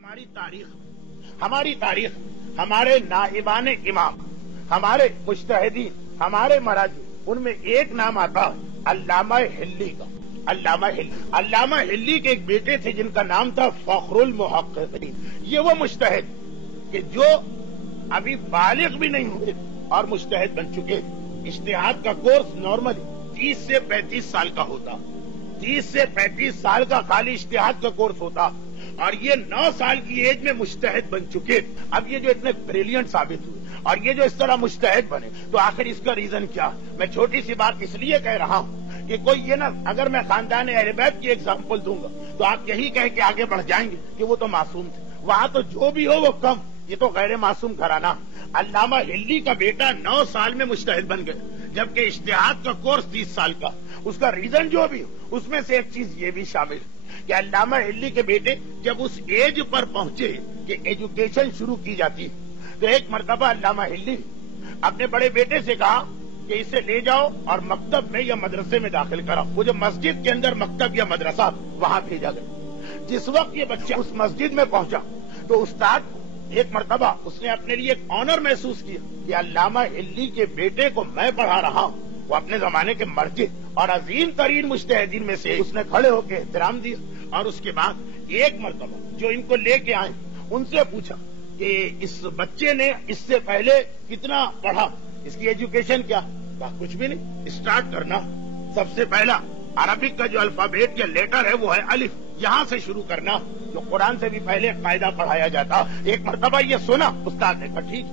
ہماری تاریخ ہمارے نائبان امام، ہمارے مجتہدین، ہمارے مراجع، ان میں ایک نام آتا ہے علامہ ہلی کا۔ علامہ ہلی کے ایک بیٹے تھے جن کا نام تھا فخر المحققین۔ یہ وہ مجتہد کہ جو ابھی بالغ بھی نہیں ہوئے اور مجتہد بن چکے۔ اجتہاد کا کورس نارملی 30 سے 35 سال کا ہوتا، 30 سے 35 سال کا خالی اجتہاد کا کورس ہوتا، اور یہ 9 سال کی ایج میں مجتہد بن چکے۔ اب یہ جو اتنے بریلینٹ ثابت ہوئے اور یہ جو اس طرح مجتہد بنے، تو آخر اس کا ریزن کیا؟ میں چھوٹی سی بات اس لیے کہہ رہا ہوں کہ کوئی یہ نہ، اگر میں خاندان اہل بیت کی ایگزامپل دوں گا تو آپ یہی کہہ کے آگے بڑھ جائیں گے کہ وہ تو معصوم تھے۔ وہاں تو جو بھی ہو وہ کم، یہ تو غیر معصوم گھرانہ۔ علامہ ہلی کا بیٹا 9 سال میں مجتہد بن گئے، جبکہ اجتہاد کا کورس 30 سال کا۔ اس کا ریزن جو بھی ہو، اس میں سے ایک چیز یہ بھی شامل ہے کہ علامہ ہلی کے بیٹے جب اس ایج پر پہنچے کہ ایجوکیشن شروع کی جاتی، تو ایک مرتبہ علامہ ہلی اپنے بڑے بیٹے سے کہا کہ اسے لے جاؤ اور مکتب میں یا مدرسے میں داخل کراؤ۔ وہ جو مسجد کے اندر مکتب یا مدرسہ، وہاں بھیجا گیا۔ جس وقت یہ بچہ اس مسجد میں پہنچا تو استاد ایک مرتبہ اس نے اپنے لیے ایک آنر محسوس کیا کہ علامہ ہلی کے بیٹے کو میں پڑھا رہا ہوں۔ وہ اپنے زمانے کے مرجع اور عظیم ترین مجتہدین میں سے اس نے کھڑے ہو کے احترام دیا، اور اس کے بعد ایک مرتبہ جو ان کو لے کے آئے ان سے پوچھا کہ اس بچے نے اس سے پہلے کتنا پڑھا، اس کی ایجوکیشن کیا؟ کہا کچھ بھی نہیں، اسٹارٹ کرنا سب سے پہلا عربک کا جو الفابیٹ یا لیٹر ہے وہ ہے الف، یہاں سے شروع کرنا، جو قرآن سے بھی پہلے قاعدہ پڑھایا جاتا۔ ایک مرتبہ یہ سنا، استاد نے کہا ٹھیک،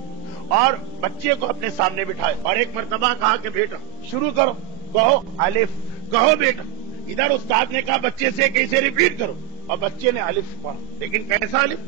اور بچے کو اپنے سامنے بٹھائے اور ایک مرتبہ کہا کہ بیٹا شروع کرو، کہو الف، کہو بیٹا۔ ادھر استاد نے کہا بچے سے کہ اسے ریپیٹ کرو، اور بچے نے الف پڑھا، لیکن کیسا الف؟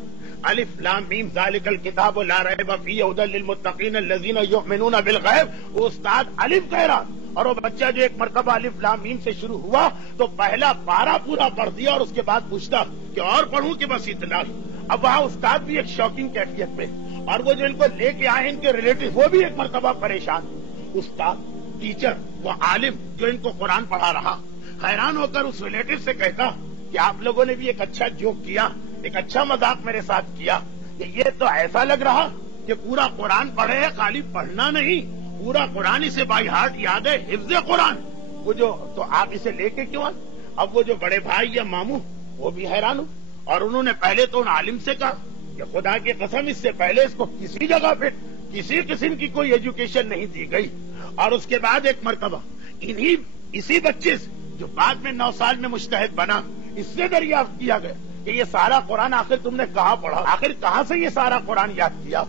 الف لام میم ذالک الکتاب لا ریب فیہ ھدی للمتقین الذین یؤمنون بالغیب۔ وہ استاد الف کہہ رہا، اور وہ بچہ جو ایک مرتبہ الف لام میم سے شروع ہوا تو پہلا پارا پورا پڑھ دیا، اور اس کے بعد پوچھتا کہ اور پڑھوں کہ بس اتنا۔ اب وہاں استاد بھی ایک شاکنگ کیفیت میں، اور وہ جو ان کو لے کے آئے ان کے ریلیٹو وہ بھی ایک مرتبہ پریشان۔ استاد، ٹیچر، وہ عالم جو ان کو قرآن پڑھا رہا، حیران ہو کر اس ریلیٹو سے کہتا کہ آپ لوگوں نے بھی ایک اچھا جوک کیا، ایک اچھا مذاق میرے ساتھ کیا، کہ یہ تو ایسا لگ رہا کہ پورا قرآن پڑھے ہے، خالی پڑھنا نہیں، پورا قرآن اسے بائی ہارٹ یاد ہے، حفظ قرآن۔ وہ جو تو آپ اسے لے کے کیوں آئے؟ اب وہ جو بڑے بھائی یا ماموں وہ بھی حیران ہو، اور انہوں نے پہلے تو ان عالم سے کہا کہ خدا کی قسم اس سے پہلے اس کو کسی جگہ پہ کسی قسم کی کوئی ایجوکیشن نہیں دی گئی۔ اور اس کے بعد ایک مرتبہ اسی بچے سے جو بعد میں 9 سال میں مجتہد بنا، اس سے دریافت کیا گیا کہ یہ سارا قرآن آخر تم نے کہاں پڑھا، آخر کہاں سے یہ سارا قرآن یاد کیا؟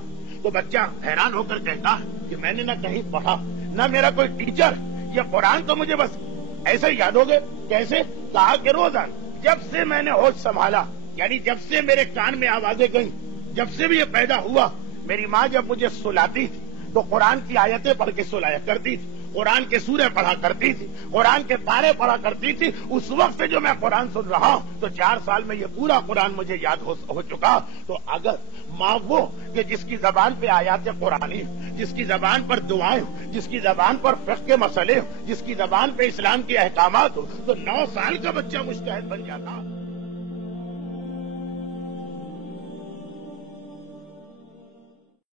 تو بچہ حیران ہو کر کہتا کہ میں نے نہ کہیں پڑھا، نہ میرا کوئی ٹیچر، یہ قرآن تو مجھے بس ایسے یاد ہو گئے۔ کیسے؟ کہا کہ روزانہ جب سے میں نے ہوش سنبھالا، یعنی جب سے میرے کان میں آوازیں گئیں، جب سے بھی یہ پیدا ہوا، میری ماں جب مجھے سلاتی تھی تو قرآن کی آیتیں پڑھ کے سلایا کرتی تھی، قرآن کے سورے پڑھا کرتی تھی، قرآن کے پارے پڑھا کرتی تھی۔ اس وقت سے جو میں قرآن سن رہا ہوں تو 4 سال میں یہ پورا قرآن مجھے یاد ہو چکا۔ تو اگر ماں وہ کہ جس کی زبان پہ آیات قرآنی، جس کی زبان پر دعائیں، جس کی زبان پر فقہ کے مسئلے، جس کی زبان پہ اسلام کے احکامات ہو، تو 9 سال کا بچہ مجتہد بن جاتا۔